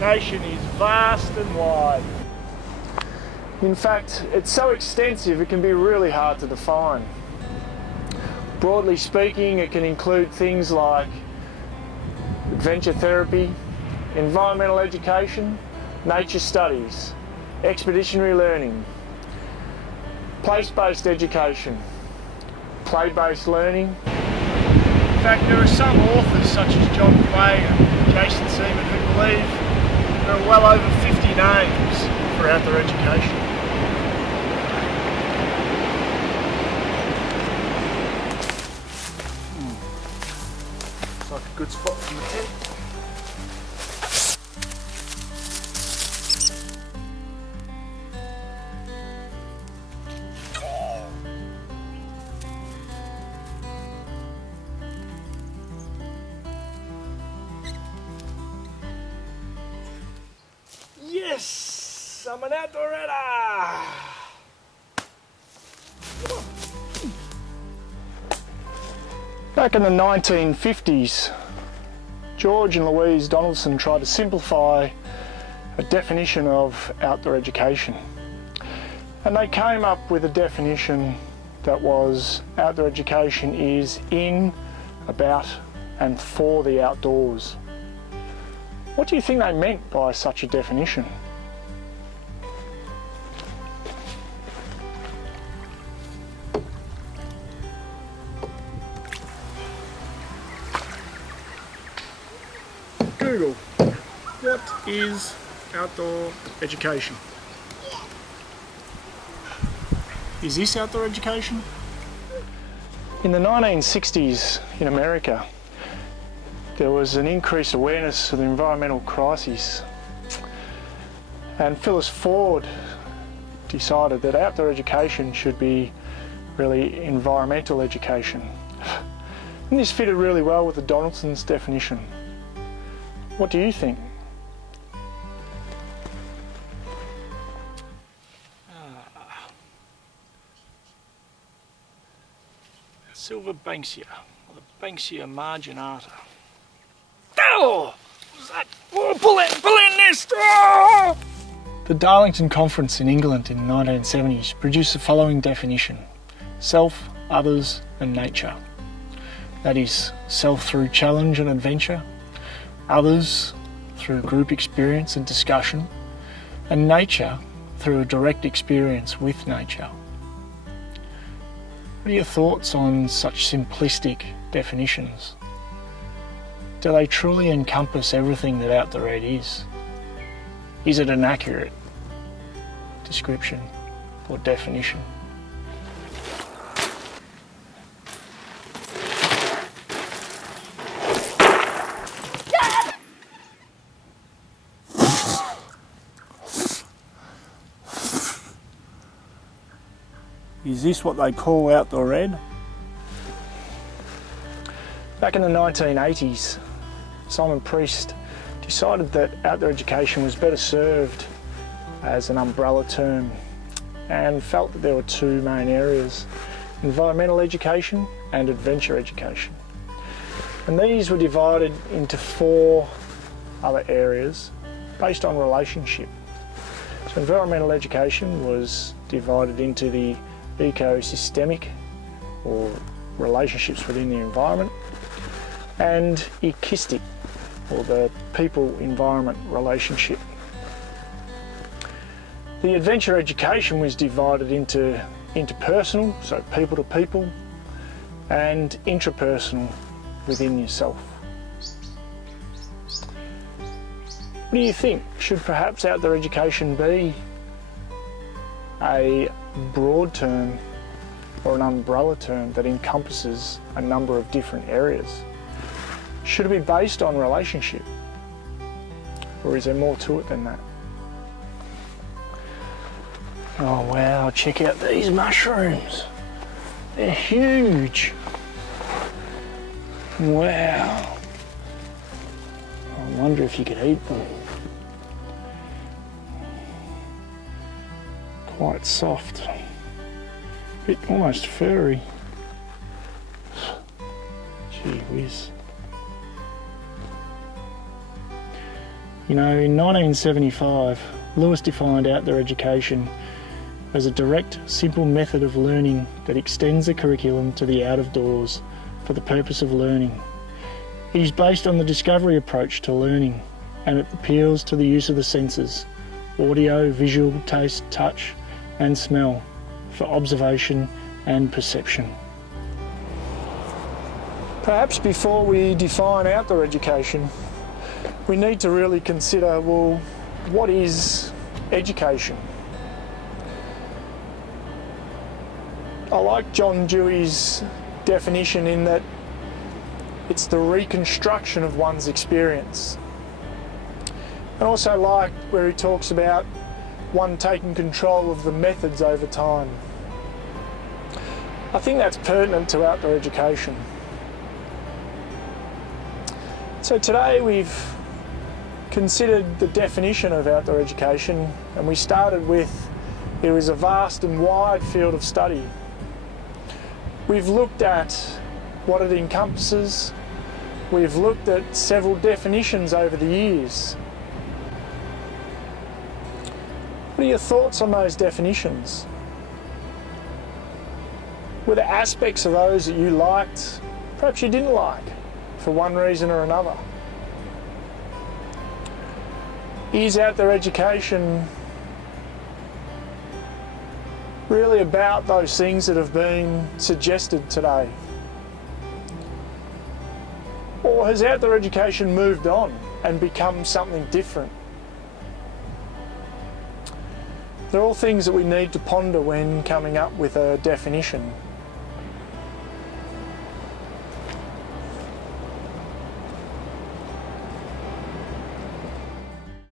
education is vast and wide. In fact, it's so extensive it can be really hard to define. Broadly speaking, it can include things like adventure therapy, environmental education, nature studies, expeditionary learning, place-based education, play-based learning. In fact, there are some authors such as John Clay and Jason Seaman who believe there are well over 50 names for outdoor education. Looks like a good spot for the tent. Yes, I'm an outdooretter. Back in the 1950s, George and Louise Donaldson tried to simplify a definition of outdoor education. And they came up with a definition that was outdoor education is in, about and for the outdoors. What do you think they meant by such a definition? Google, what is outdoor education? Is this outdoor education? In the 1960s in America, there was an increased awareness of the environmental crises, and Phyllis Ford decided that outdoor education should be really environmental education. And this fitted really well with the Donaldson's definition. What do you think? Silver Banksia, or the Banksia marginata. Oh! What was that? Oh, pull in this! Oh! The Darlington Conference in England in the 1970s produced the following definition: self, others and nature. That is, self through challenge and adventure, others through group experience and discussion, and nature through a direct experience with nature. What are your thoughts on such simplistic definitions? Do they truly encompass everything that outdoor ed is? Is it an accurate description or definition? Is this what they call outdoor ed? Back in the 1980s, Simon Priest decided that outdoor education was better served as an umbrella term and felt that there were two main areas: environmental education and adventure education. And these were divided into four other areas based on relationship. So environmental education was divided into the ecosystemic, or relationships within the environment, and echistic, or the people-environment relationship. The adventure education was divided into interpersonal, so people to people, and intrapersonal, within yourself. What do you think? Should perhaps outdoor education be a broad term or an umbrella term that encompasses a number of different areas? Should it be based on relationship, or is there more to it than that? Oh wow, check out these mushrooms. They're huge. Wow. I wonder if you could eat them. Quite soft. Bit almost furry. Gee whiz. You know, in 1975, Lewis defined outdoor education as a direct, simple method of learning that extends the curriculum to the out of doors for the purpose of learning. It is based on the discovery approach to learning, and it appeals to the use of the senses: audio, visual, taste, touch and smell, for observation and perception. Perhaps before we define outdoor education, we need to really consider, well, what is education? I like John Dewey's definition in that it's the reconstruction of one's experience. And also like where he talks about one taking control of the methods over time. I think that's pertinent to outdoor education. So today we've considered the definition of outdoor education, and we started with there is a vast and wide field of study. We've looked at what it encompasses. We've looked at several definitions over the years. What are your thoughts on those definitions? Were there aspects of those that you liked, perhaps you didn't like, for one reason or another? Is outdoor education really about those things that have been suggested today? Or has outdoor education moved on and become something different? They're all things that we need to ponder when coming up with a definition.